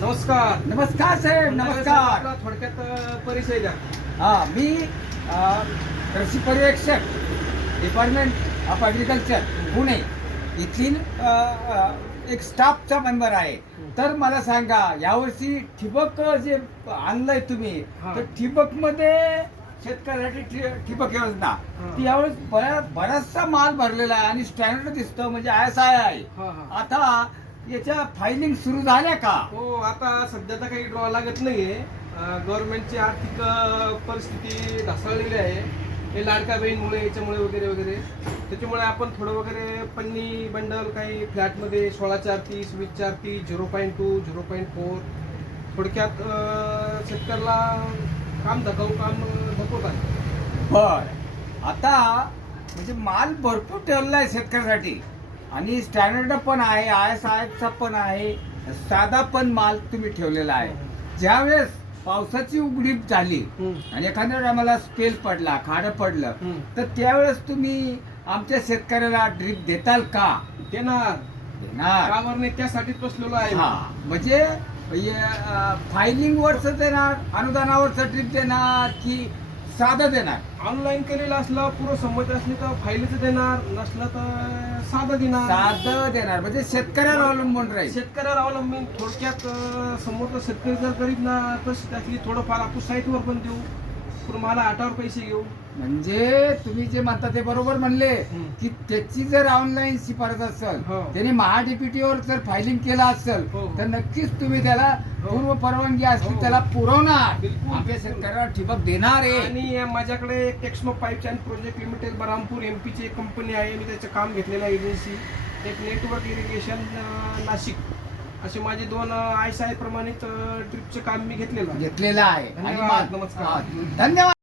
नमस्कार. नमस्कार साहेब, नमस्कार. आपला थोडक्यात परिचय द्या. मी कृषी पर्यवेक्षक डिपार्टमेंट ऑफ ॲग्रिकल्चर पुणे येथील एक स्टाफचा मेंबर आहे. तर मला सांगा, यावर्षी ठिबक जे आणलंय तुम्ही, हा. तर ठिबकमध्ये शेतकऱ्यासाठी ठिबक योजना हा. ती यावेळेस बराचसा माल भरलेला आहे आणि स्टँडर्ड दिसतं, म्हणजे ISI आहे. हा, हा. आता याच्या फायलिंग सुरू झाल्या का? हो, आता सध्या तर काही ड्रॉ लागत नाहीये. गव्हर्नमेंटची आर्थिक परिस्थिती ढासळलेली आहे. हे लाडका बहीणमुळे, याच्यामुळे वगैरे वगैरे, त्याच्यामुळे आपण थोडं वगैरे पन्नी बंडल काही फ्लॅटमध्ये 16/30, 20/30, 0.2, 0.4 थोडक्यात शेतकऱ्याला काम धकवतात. बर, आता म्हणजे माल भरपूर ठेवलेला आहे शेतकऱ्यासाठी आणि स्टँडर्ड पण आहे, ISI पण आहे, साधा पण माल तुम्ही ठेवलेला आहे. ज्यावेळेस पावसाची उघडीप झाली आणि एखाद्या टायमाला स्पेल पडला, खाडं पडलं, तर त्यावेळेस तुम्ही आमच्या शेतकऱ्याला ड्रीप देताल का? देणार. देणार. कामावर नाही, त्यासाठीच बसलेलो आहे. हा, म्हणजे फायलिंग वरच देणार, अनुदानावरच ड्रीप देणार की साधं देणार? ऑनलाईन केलेलं असलं, पूर्व संमती असली तर फाईलीचं देणार, नसलं तर साधं देणार. साधं देणार म्हणजे शेतकऱ्यावर अवलंबून राहील. शेतकऱ्यावर अवलंबून. थोडक्यात समोरचा शेतकरी जर गरीब ना, तर त्यातली थोडंफार आपण साईटवर पण देऊ, पण मला आटावर पैसे घेऊ. म्हणजे तुम्ही जे म्हणता ते बरोबर म्हणले की त्याची जर ऑनलाईन शिफारस असेल, हो. त्याने महाडीपीटीवर जर फायलिंग केलं असेल, हो. तर नक्कीच तुम्ही त्याला हो. पूर्व परवानगी असली हो. त्याला पुरवणार. बिलकुल, आमच्या बिलकुल. शेतकऱ्याला ठिबक देणार आहे. आणि माझ्याकडे एक Texmo pipes and project limited Barampur MP ची एक कंपनी आहे. मी त्याचं काम घेतलेलं आहे एजन्सी. एक नेटवर्क इरिगेशन नाशिक, असे माझे 2 ISI प्रमाणित ट्रिपचे काम मी घेतलेलं आहे. घेतलेला आहे. आणि धन्यवाद. नमस्कार. धन्यवाद.